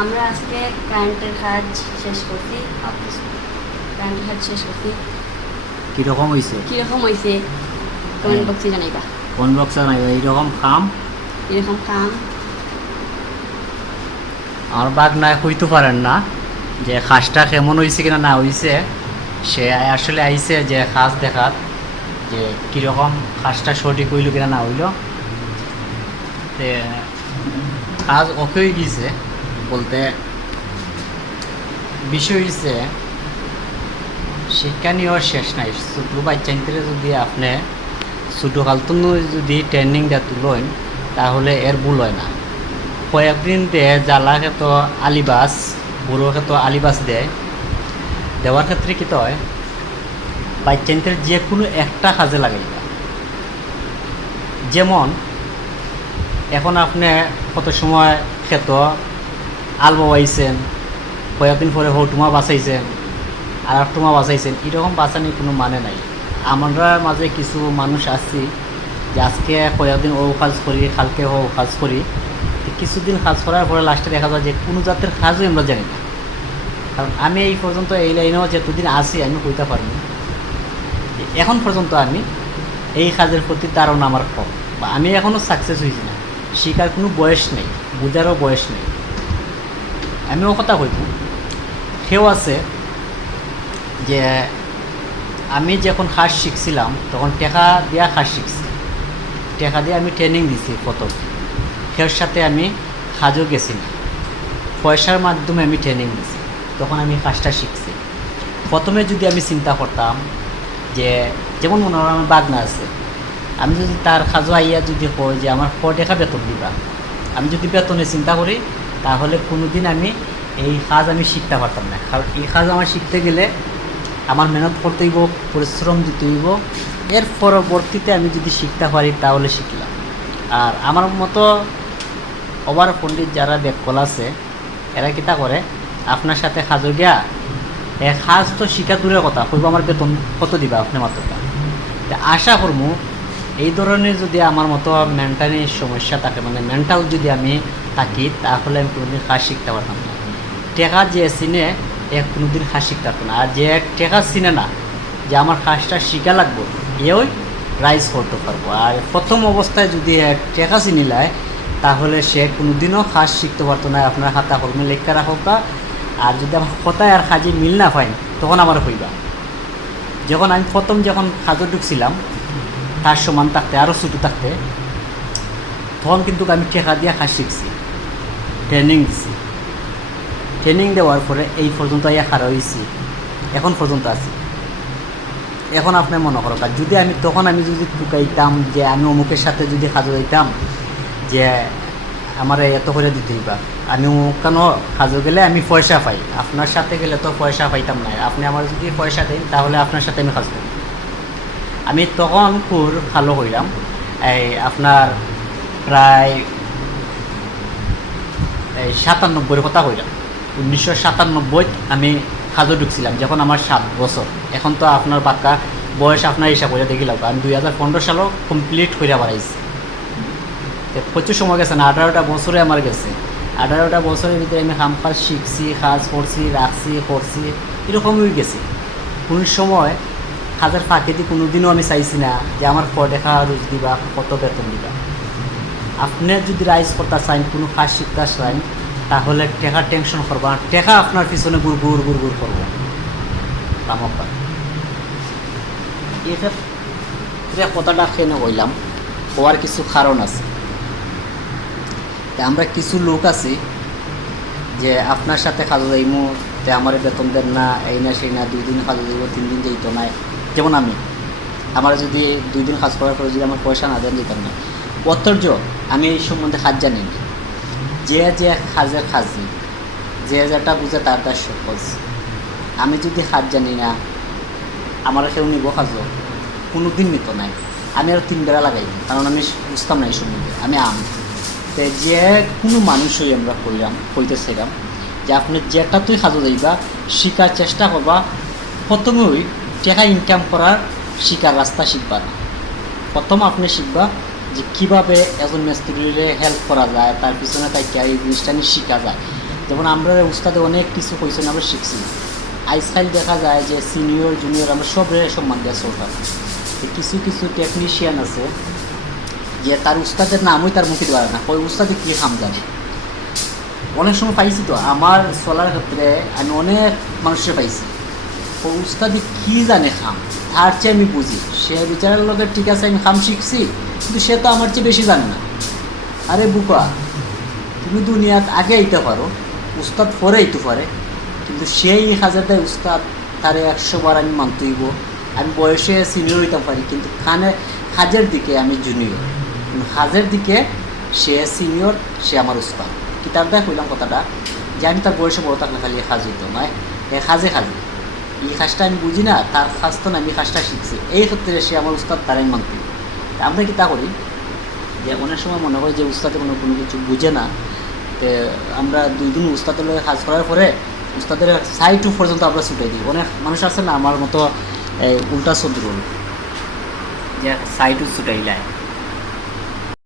আমরা আজকে কারেন্টের কাজ শেষ করছি। কারেন্টের কাজ শেষ করছি। কীরকম হয়েছে কীরকম হয়েছে কমেন্ট হ্যাঁ। বক্সে জানাইবা। কোন বক্সে নাই এইরকম কাম? এরকম কাম। আমার বাঘ নাই হইতে পারেন না যে খাসটা কেমন হয়েছে কিনা না হয়েছে সে আসলে আইছে যে খাস দেখাত যে কীরকম খাসটা সঠিক হইল কিনা না হইল। তে কাজ ওকে গিয়েছে বলতে বিষয় হয়েছে শিক্ষা নিয়েও শেষ নাই। ছোটো বাচ্চাদের যদি আপনি ছোটো কালতুন যদি ট্রেনিং দেওয়া তুলেন, তাহলে এর ভুল হয় না। কয়েকদিন দে জ্বালা ক্ষেত আলিবাস, বুড়ো ক্ষেত আলিবাস দেয়। দেওয়ার ক্ষেত্রে কী হয় বাচ্চাদের যে কোনো একটা কাজে লাগাই যেমন, এখন আপনি কত সময় ক্ষেত আল বাবাইছেন কয়েকদিন পরে হৌটুমা বাঁচাইছেন, আর টুমা বাঁচাইছেন, এরকম বাঁচানোর কোনো মানে নাই। আমরা মাঝে কিছু মানুষ আছি যে আজকে কয়েকদিন ও কাজ করি, কালকে ও কাজ করি। কিছুদিন কাজ করার পরে লাস্টে দেখা যায় যে কোনো জাতের কাজও আমরা জানি না। কারণ আমি এই পর্যন্ত এই লাইনেও যতদিন আছি, আমি কইতে পারি এখন পর্যন্ত আমি এই কাজের প্রতি ধারণা আমার কম, বা আমি এখনও সাকসেস হয়েছি না। শিকার কোনো বয়স নেই বোঝারও বয়স নেই। আমিও কথা কইব। সেও আছে যে আমি যখন হাঁস শিখছিলাম, তখন টেকা দিয়া হাঁস শিখছি। টেকা দিয়ে আমি ট্রেনিং দিছি প্রথম। সের সাথে আমি হাজও গেছি না। পয়সার মাধ্যমে আমি ট্রেনিং দিছি। তখন আমি কাজটা শিখছি। প্রথমে যদি আমি চিন্তা করতাম যে, যেমন মনে হয় আমার বাগনা আছে। আমি যদি তার খাজো আইয়া যদি কই যে, আমার ক বেতন দিবা। আমি যদি বেতনে চিন্তা করি তাহলে কোনো দিন আমি এই কাজ আমি শিখতে পারতাম না। কারণ এই কাজ আমার শিখতে গেলে আমার মেহনত করতে হইব, পরিশ্রম দিতে হইব। এর পরবর্তীতে আমি যদি শিখতে পারি, তাহলে শিখলাম। আর আমার মতো ওভার পণ্ডিত যারা বেকল আছে, এরা কিতা করে? আপনার সাথে খাজো গিয়া এ খাজ তো শিখা দূরের কথা, কইব আমার বেতন কত দিবা আপনি মাত্রটা আশা করব এই ধরনের যদি আমার মতো মেন্টালি সমস্যা থাকে মানে মেন্টাল যদি আমি থাকি তাহলে আমি কোনোদিন কাজ শিখতে পারতাম না। টেকা যে চিনে এ কোনোদিন কাজ শিখতে পারতো না। আর যে এক টেকা চিনে না, যে আমার কাজটা শিখা লাগবো এও রাইজ করতে পারব। আর প্রথম অবস্থায় যদি এ টেকা চিনিলায় তাহলে সে কোনোদিনও হাঁস শিখতে পারতো না। আপনার হাতা কলমে লেখা রাখো বা, আর যদি আমার কথায় আর কাজে মিল না পাই তখন আমার হইবা। যখন আমি প্রথম যখন কাজে ঢুকছিলাম, তার সমান থাকতে আরও ছোটো থাকতে, তখন কিন্তু আমি টেকা দিয়ে হাঁস শিখছি। ট্রেনিং দিছি। ট্রেনিং দেওয়ার পরে এই পর্যন্ত ইয়া খারা হয়েছি এখন পর্যন্ত আছি। এখন আপনি মনে করো যদি আমি তখন আমি যদি টুকাইতাম যে আমি অমুকের সাথে যদি সাজু যাইতাম যে আমার এত করে দিতে হইবা। আমি কেন সাজু গেলে আমি পয়সা পাই। আপনার সাথে গেলে তো পয়সা পাইতাম না। আপনি আমার যদি পয়সা দেন, তাহলে আপনার সাথে আমি করি আমি তখন খুব ভালো হইলাম। এই আপনার প্রায় সাতানব্বইয়ের কথা কইলাম। উনিশশো সাতানব্বই আমি খাজো ঢুকছিলাম, যখন আমার সাত বছর। এখন তো আপনার বাক্কা বয়স আপনার হিসাব করে দেখিলাম আমি দুই হাজার পনেরো সালও কমপ্লিট করে বাড়াইছি। প্রচুর সময় গেছে না, আঠারোটা বছরে আমার গেছে। আঠারোটা বছরের ভিতরে আমি কাম কাজ শিখছি কাজ করছি রাখছি করছি এরকমই গেছি। কোন সময় হাজার ফাঁকে কোনো দিনও আমি চাইছি না যে আমার দেখা রোজ দিবা, কত বেতন দিবা। আপনি যদি রাইজ করতে চান, কোনো কাজ শিখতে চান তাহলে টেকা টেনশন করব না। টেকা আপনার পিছনে গুড় গুড় গুড় গুড় করব। কামকা ক্ষেত্রে কথাটা কেন বললাম। হওয়ার কিছু কারণ আছে। আমরা কিছু লোক আছি যে আপনার সাথে কাজে যাইমু যে আমার বেতন দেন না, এই না সেই না, দুই দিন কাজে যাইব, তিন দিন যাইতো না। যেমন আমি। আমার যদি দুই দিন কাজ করার পরে যদি আমার পয়সা না দেন যেতাম না। অথর্য, আমি এই সম্বন্ধে হাত জানি না যে যে কাজের খাজি যে যেটা বুঝে তার তার সহজ। আমি যদি হাত জানি না, আমার কেউ নিব খাজো কোনো দিন নিত নাই। আমি আর তিন বেলা লাগাই কারণ আমি বুঝতাম না এই সম্বন্ধে। আমি আম। তো যে কোনো মানুষই আমরা কইলাম কইতেছিলাম যে আপনি যেটা তুই খাজো যাইবা শিকার চেষ্টা করবা, প্রথমেই টাকা ইনকাম করার শিকার রাস্তা শিখবা না। প্রথম আপনি শিখবা যে কীভাবে একজন মিস্ত্রিরে হেল্প করা যায়, তার পিছনে তাই এই জিনিসটা নিয়ে শেখা যায়। যেমন আমরা উস্তাদে অনেক কিছু কইছেন আমরা শিখছি। আজকাল দেখা যায় যে সিনিয়র জুনিয়র আমরা সব সম্মান দেওয়া তো কিছু কিছু টেকনিশিয়ান আছে যে তার উস্তাদের নামই তার মুখে দেওয়া না ওই উস্তাদে কী খাম জানে? অনেক সময় পাইছি তো, আমার চলার ক্ষেত্রে আমি অনেক মানুষের পাইছি। ও উস্তাদি কী জানে খাম তার চেয়ে আমি বুঝি। সে বিচারের লোকের, ঠিক আছে, আমি খাম শিখছি। কিন্তু সে তো আমার চেয়ে বেশি জানে না। আরে বুকা তুমি দুনিয়াত আগে আইতে পারো, উস্তাদ পরে আইতে পারে, কিন্তু সেই হাজার দেয় উস্তাদ তারে একশো বার আমি মানতে হইব আমি বয়সে সিনিয়র হইতে পারি, কিন্তু খানে, হাজের দিকে আমি জুনিয়র কিন্তু হাজের দিকে সে সিনিয়র সে আমার উস্তাদ। কিতাব দেখ কইলাম কথাটা, যে আমি তার বয়সে বড় থাকলে খালি খাজ হইতো নয় এ খাজে খাজে এই কাজটা আমি বুঝি না, তার কাজ তো না আমি খাসটা শিখছি। এই ক্ষেত্রে সে আমার উস্তাদ তারাই মানতে হইব। তা আমরা কি তা করি? যে অনেক সময় মনে করি যে উস্তাদে কোনো কোনো কিছু বুঝে না। তো আমরা দুই দিন উস্তাদের কাজ করার পরে উস্তাদের সাইটু পর্যন্ত আমরা ছুটে দিই। অনেক মানুষ আছে না, আমার মতো উল্টা শত্রু যে সাইটু ছুটাইলায়।